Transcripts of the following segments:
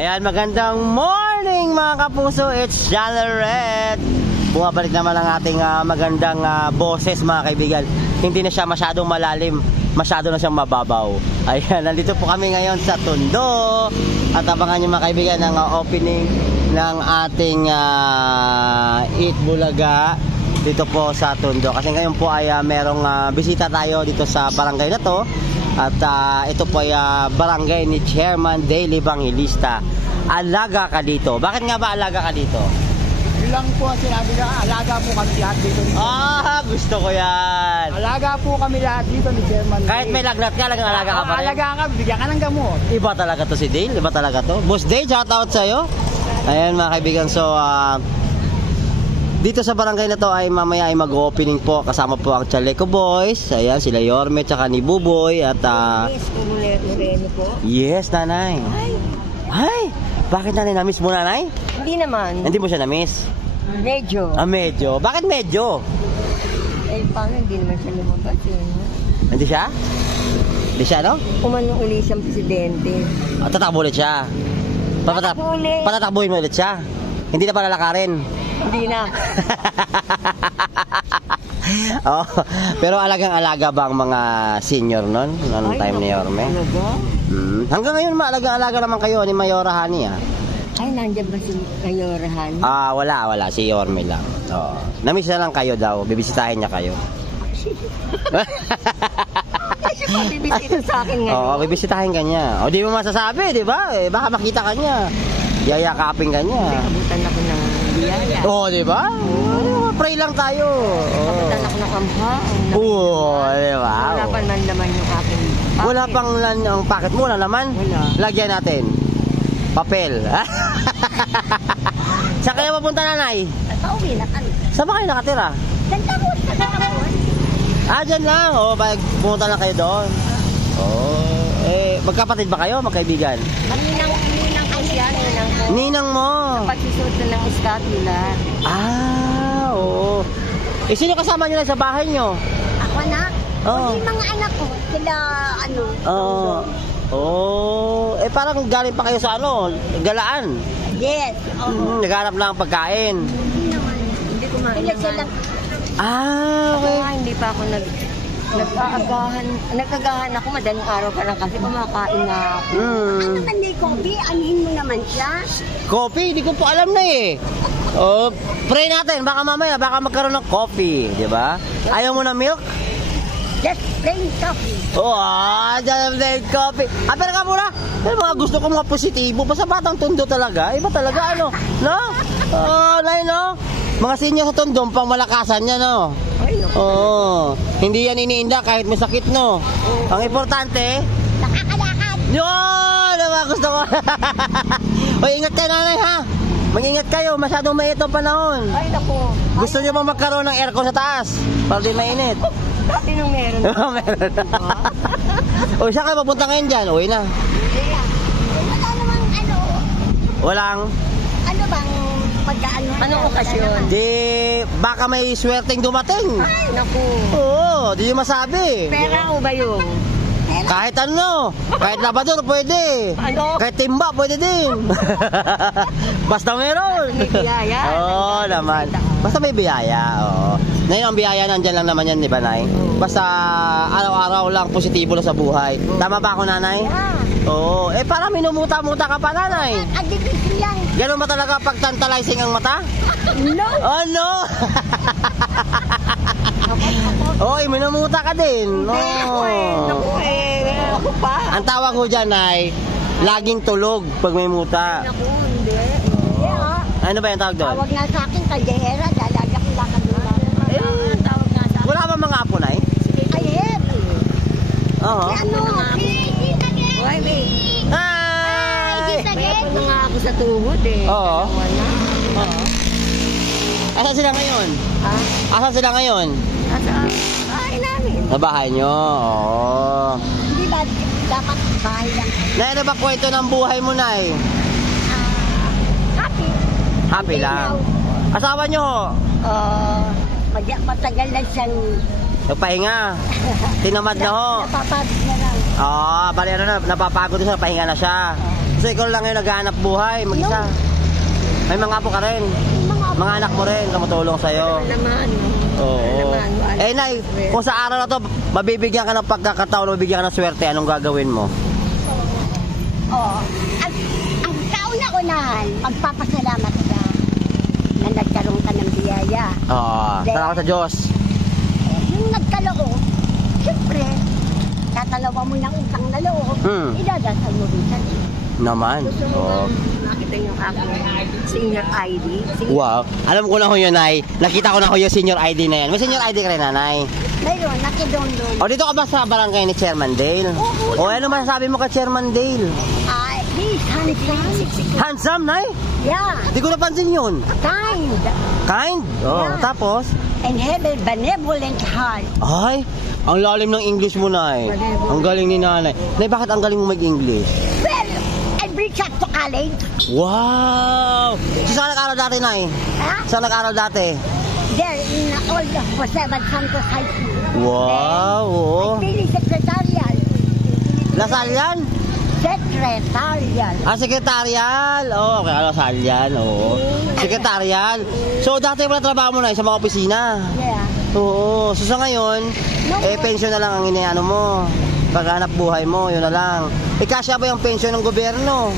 Ayan, magandang morning mga kapuso. It's Channel Red. Bumabalik naman ang ating magandang boses mga kaibigan. Hindi na siya masyadong malalim, masyado na siyang mababaw. Ayan, nandito po kami ngayon sa Tondo. At abangan nyo mga kaibigan ang opening ng ating Eat Bulaga dito po sa Tondo. Kasi ngayon po ay merong bisita tayo dito sa barangay na to. At ito po ay barangay ni Chairman Daily Bangilista. Alaga ka dito. Bakit nga ba alaga ka dito? Ilang po ang sinabi na alaga po kami lahat dito. Gusto ko yan. Alaga po kami lahat dito ni Chairman. Kahit may lagnat ka, alaga ka pa rin. Alaga ka, bigyan ka ng gamot. Iba talaga to si Dale. Iba talaga to. Boss Dale, shout out sa'yo. Ayan mga kaibigan. So, dito sa barangay na to ay mamaya ay mag-opening po. Kasama po ang Chaleco Boys. Ayan, sila Yorme tsaka ni Buboy. At yes, nanay. Ay, bakit nanay, na-miss mo nanay? Hindi naman. Hindi mo siya na-miss? Medyo. Medyo. Bakit medyo? Eh, paano hindi naman siya lumabas yun? Hindi siya? Hindi siya, no? Umano uli siyang presidente. Tatakbo ulit siya. Patatakbuhin mo ulit siya. Hindi na palalakarin. Hindi na. Oh, pero alagang-alaga ba ang mga senior nun? Noong time ni Yorme? Talaga? Hanggang ngayon alagang-alaga naman kayo ni Mayora Hani Ay, nandiyan ba si Mayorahan? Wala. Si Yorme lang. Oh. Namiss na lang kayo daw. Bibisitahin niya kayo. Bibisita sa akin ngayon. Oo, bibisitahin ka niya. O, di mo masasabi, di ba? Baka makita ka niya. Yayakapin ka niya. Abutan ako ng biyaya. Oo, di ba? Pray lang tayo. Abutan ako ng kamha. Di ba? Wala pa man naman yung aking packet. Wala pang ang packet mo na naman? Wala. Lagyan natin. Papel. Saan kayo mapunta, nanay? Pauwi na kami. Saan ba kayo nakatira? Gandamon. Dyan lang. Pumunta lang kayo doon. Magkapatid ba kayo? Magkaibigan? Ninang ay siya, ninang ko. Ninang mo? Pagsusunod na ng iskatula. Oo. Sino kasama nyo na sa bahay nyo? Ako na? Oo. Yung mga anak ko, sila Parang galing pa kayo sa galaan. Yes. Naghanap lang ang pagkain. Hindi naman. Hindi kumain naman. Okay. Hindi pa ako nag-aagahan ako, madaling araw pa lang kasi kumakain nga ako. Ano naman may coffee? Anuhin mo naman siya? Coffee? Hindi ko po alam na pray natin. Baka mamaya, magkaroon ng coffee. Diba? Ayaw mo na milk? Yes, plain coffee. Plain coffee. Pero ka muna, mga gusto ko mga positibo. Basta batang Tondo talaga. Iba talaga, no? Lai, no? Mga senior sa Tondo, pang malakasan niya, no? Hindi yan iniinda kahit may sakit, no? Ang importante, Nakakalakad. yun! Mga gusto ko. Ingat kayo, nanay, ha? Mag-ingat kayo, masyadong mainit ang panahon. Ay, naku. Gusto niyo bang magkaroon ng aircon sa taas? Para di mainit. Dati nung meron. Meron na. Saan kayo papunta ngayon dyan? Uwi na. Wala namang Walang? Ano bang pagkaano? Anong okasyon? Baka may swerteng dumating. Ay, naku. Di nyo masabi. Pera o ba yun? Kahit kahit labador pwede. Kahit timba pwede din. Basta meron. May biyaya. Naman. Basta may biyaya. Ngayon ang biyaya nandyan lang naman yan, di ba, Nay? Basta araw-araw lang positibo lang sa buhay. Tama ba ako, nanay? Yeah. Parang minumuta-muta ka pa, nanay. Addiction yan. Ganun ba talaga pag tantalizing ang mata? No. No. Minumuta ka din. Ako pa. Ang tawag ko dyan ay laging tulog pag may muta. Naku, hindi. Ano ba yung tawag doon? Tawag nga sa akin, kaldehera. Lalagak ko lang kami. Tawag nga sa akin. Wala ba mga apo, Nay? Ay, heavy. Oo. Hi! Mayroon na nga ako sa tuhod Oo. Wala. Asan sila ngayon? Asan sila ngayon? Bahay namin. Sa bahay nyo? Hindi ba dapat bahay lang? Nay, ano ba kwento ng buhay mo, Nay? Happy. Happy lang. Asawa nyo? Matagal na siyang nagpahinga. Tinamad na ho. napapagod na lang. Bali napapagod na siya, pahinga na siya. So ikaw lang yung naghahanap buhay, mag-isa. May mga apo ka rin. Mga anak mo rin, tumutulong sa'yo. Naman. Oo. Eh, Nay, kung sa araw na to, mabibigyan ka ng pagkakataon, mabibigyan ka ng swerte, anong gagawin mo? Oo. Ang kauna-unahan, magpapasalamat ka na nagkaroon ka ng biyaya. Oo. Salamat sa Diyos. Yung nagkaloob, siyempre, tatalawa mo ng utang na loob, idadasal mo rin sa Diyos. Naman. Gusto mo Oo. makita yung aking senior ID? Wow. Alam ko na ho yun, Nay. Nakita ko na ho yung senior ID na yan. May senior ID ka rin, Nanay. Mayroon, nakidondon. O, dito ka ba sa barangay ni Chairman Dale? Oo. O, ano masasabi mo kay Chairman Dale? He's handsome. Handsome, Nay? Yeah, Di ko napansin yun. kind. Kind? Oh, Yeah. tapos? And have a benevolent heart. Ay, ang lalim ng English mo, Nay. Ang galing ni Nanay. Nay, bakit ang galing mo mag-English? Well, I reached out to college. Wow! So, saan nag-aral dati, Nay? Ha? Saan nag-aral dati? There in old Jose Santos High School. Wow! Oo. Feeling secretarial. Lasal yan? Secretarial. Ah, sekretarial. Oo, okay. Lasal yan. Oo. Sekretarial. So, dati wala trabaho mo, Nay, sa mga opisina. Yeah. Oo. So, sa ngayon, pension na lang ang iniano mo. Paghanap buhay mo, yun na lang. Kasya ba yung pension ng gobyerno?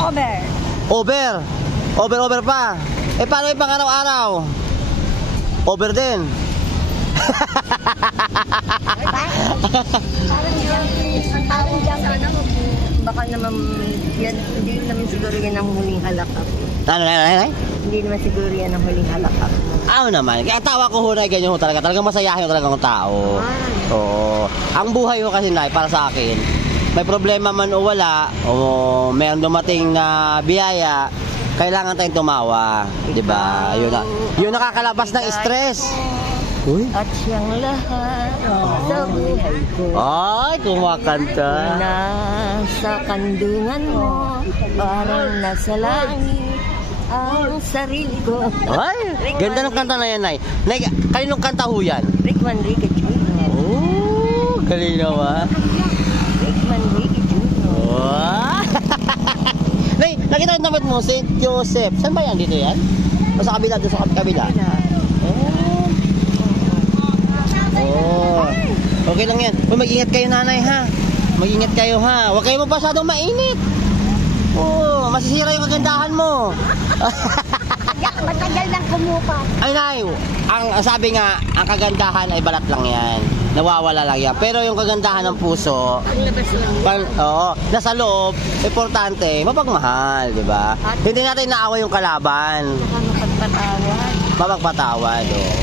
Over. Over. Over pa. Paano yung pang-araw-araw? Over din. Parang dyan, baka naman, yan, hindi naman siguro yan ang huling halakap. Ano? Hindi naman siguro yan ang huling halakap. Ano naman? Kaya tawa ko ho, Nay, ganyan ho talaga. Talagang masayahin ho talaga ng tao. Oo. Ang buhay ho kasi, Nay, para sa akin, may problema man o wala, o meron dumating na biyaya, kailangan tayong tumawa. Diba? Yun nakakalabas ng stress. Uy. At siyang lahat sa buhay ko. Ay, kumakanta. Nasa kandungan mo, parang nasa langit ang sarili ko. Ay, ganda ng kanta na yan, Nay. Nay, kaninong kanta ho yan? Rick Manrique Jr. Oh, kalinaw ah. Rick Manrique Jr. Wow. Nay, nakita yung damit mo, St. Joseph. Saan ba yan? Dito yan? O sa kabila? Doon sa kabila? Oh. Okay lang yan. Mag-ingat kayo, Nanay, ha? Mag-ingat kayo, ha? Huwag kayo masyadong mainit. Oh, masisira yung kagandahan mo. Matagal nang kumupa. Ay, Nay, ang sabi nga, ang kagandahan ay balat lang yan. Nawawala lang yan. Pero yung kagandahan ng puso, nasa loob, importante, mapagmahal, di ba? Hindi natin naaway yung kalaban. Mapagpatawad, oo.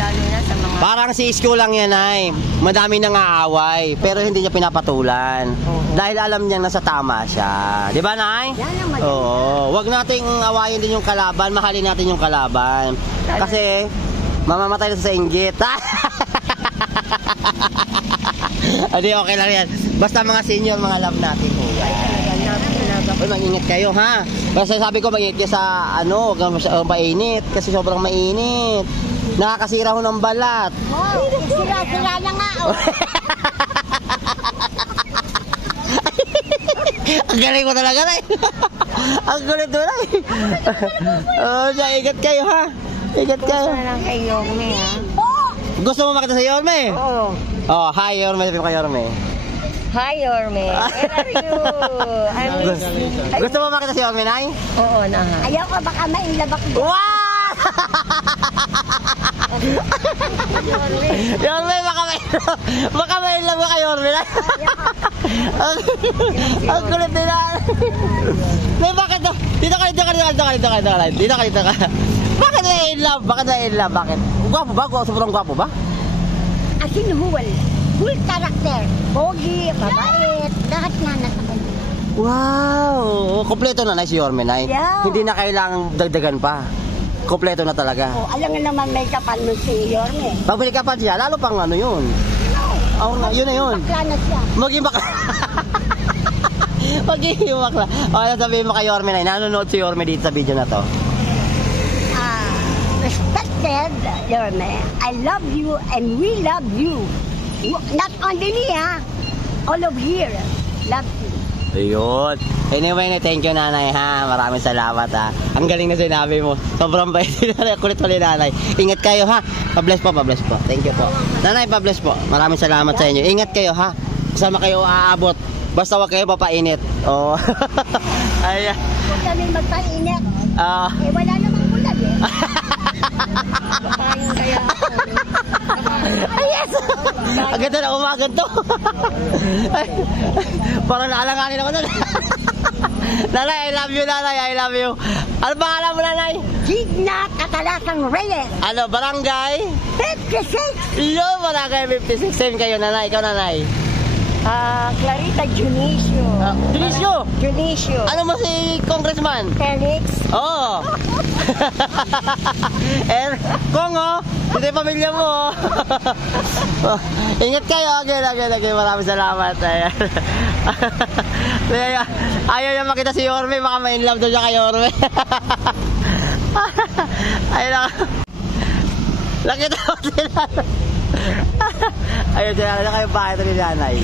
Lalo na sa mga... Parang si Isko lang yan, Nay. Madami nang aaway, pero hindi niya pinapatulan. Dahil alam niya nasa tama siya. Di ba, Nay? Yan ang maganda. Oo. Huwag nating awayin din yung kalaban, mahalin natin yung kalaban. Kasi, mamamatay na sa inggit. Hindi, okay lang yan. Basta mga senior, mga love natin. Uy, mag-ingat kayo, ha? Kasi sabi ko, mag-ingat kayo sa, huwag kang mainit. Kasi sobrang mainit. Nakakasira ho ng balat. Wow, sira-sira na nga. Ang galing mo talaga, Nay. Ang gulit mo, Nay. Ingat kayo, ha? Ingat kayo. Gusto na lang kay Yorme, ha? Gusto mo makita sa Yorme? Oo. Oh, hi, Yorme. Sabi mo kay Yorme. Hi, Yorme. Where are you? Gusto mo makita si Yorme, Nay? Oo na. Ayaw ka baka mailab ako. Wow! Yorme, baka may love ka kay Yorme, Nay. Ang kulit nila. Nay, bakit? Dito ka. Bakit na in love? Bakit? Gwapo ba? Sobrang gwapo ba? Asin full character. Pogi, mabait, lahat na nasa kanya. Wow! Kompleto na, Nay, si Yorme, Nay. Yeah. Hindi na kailangang dagdagan pa. Kompleto na talaga. Oh, alam nga naman may kapal mo si Yorme. Pag may kapan siya, lalo pang ano yun. Oh, yun na yun. Bakla na siya. Maging bakla. Maging bakla. O, sabihin mo kay Yorme, Nay. Nanonood si Yorme dito sa video na to. Respected Yorme, I love you and we love you. Not only me, ha? All of here love you. Ayun. Anyway, thank you nanay ha. Maraming salamat ha. Ang galing na sinabi mo. Sobrang bait si nanay. Kulit pala nanay. Ingat kayo ha. Pa-bless po, pa-bless po. Thank you po. Nanay, pa-bless po. Maraming salamat sa inyo. Ingat kayo ha. Kasama kayo aabot. Basta wag kayo papainit. Oh. Ayan. Huwag kami magpainit. Eh, wala namang ulan eh. Kaya Ay, yes! Ang ganda na umagan to. Ay, parang naalanganin ako na. Nanay, I love you, nanay. I love you. Ano pangalan mo, nanay? Gigna Katalasang Reyes. Ano, barangay? 56. Iyo, barangay 56. Same kayo, nanay. Ikaw, nanay. Clarita Junicio. Dionisio? Junicio. Ano mo si Congressman? Felix. Oo. Kongo, ito yung pamilya mo. Ingat kayo. Again. Maraming salamat. Ayaw niya makita si Yorme. Baka ma-inlove doon siya kay Yorme. Ayun na. Nakita ko sila. Ayun, sila na kayo bakit ito ni nanay.